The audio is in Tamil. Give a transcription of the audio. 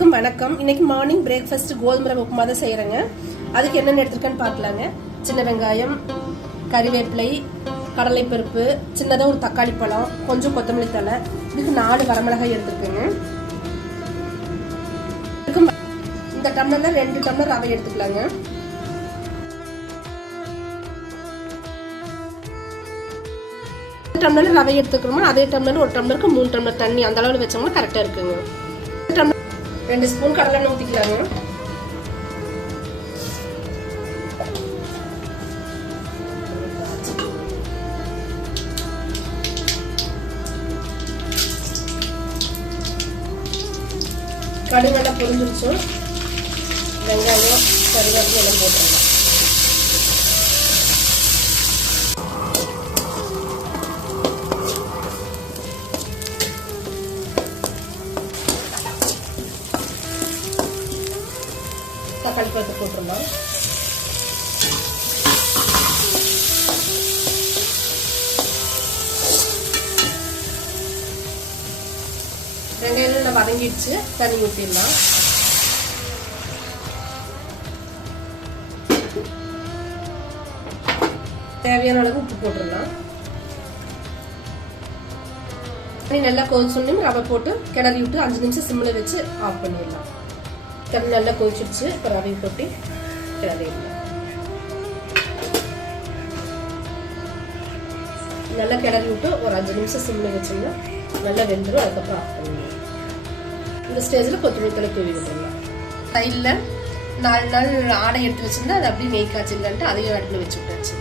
அனைவருக்கும் வணக்கம். இன்னைக்கு மார்னிங் பிரேக்ஃபாஸ்ட் கோதுமை ரவை உப்புமா தான் செய்யறேங்க. அதுக்கு என்னென்ன எடுத்துருக்கேன்னு பார்க்கலாங்க. சின்ன வெங்காயம், கறிவேப்பிலை, கடலைப்பருப்பு, சின்னதாக ஒரு தக்காளி பழம், கொஞ்சம் கொத்தமல்லி தழை, இதுக்கு 4 வரமிளகாய் எடுத்துருக்கேங்க. இந்த டம்ளர்ல 2 டம்ளர் ரவை எடுத்துக்கலாங்க. டம்ளர் ரவை எடுத்துக்கிறோமோ அதே டம்ளர் ஒரு டம்ளருக்கு 3 டம்ளர் தண்ணி அந்த அளவுல வச்சோம்னா கரெக்டா இருக்குங்க. 2 ஸ்பூன் கடலெண்ணெய் ஊத்திக்கலாங்க. கடுகு நல்லா பொரிஞ்சிருச்சு. வெங்காயம், கருவேப்பிலை எல்லாம் போட்டுடலாம். தக்காளி பழத்தை போட்டுடலாம். வெங்காயம் நல்லா வதங்கிடுச்சு. தண்ணி ஊற்றிடலாம். தேவையான அளவு உப்பு போட்டுடலாம். தண்ணி நல்லா கொதிச்சோன்னு ரவை போட்டு கிளறி விட்டு 5 நிமிஷம் சிம்மில் வச்சு ஆஃப் பண்ணிடலாம். தண்ணி நல்லா கொதிச்சிடுச்சு. இப்போ ரவை போட்டு கிளறிடலாம். நல்லா கிளறி விட்டு ஒரு 5 நிமிஷம் சிம்மில் வச்சோம்னா நல்லா வெந்துடும். அதுக்கப்புறம் ஆஃப் பண்ணிடலாம். இந்த ஸ்டேஜில் கொத்தமல்லி தழை தூவி விட்டுடலாம். சைடில் 4 நாள் ஆடை எடுத்து வச்சிருந்தா அதை அப்படியே நெய் காய்ச்சிடலான்ட்டு அதையும் அடுப்பில் வச்சு விட்டாச்சு.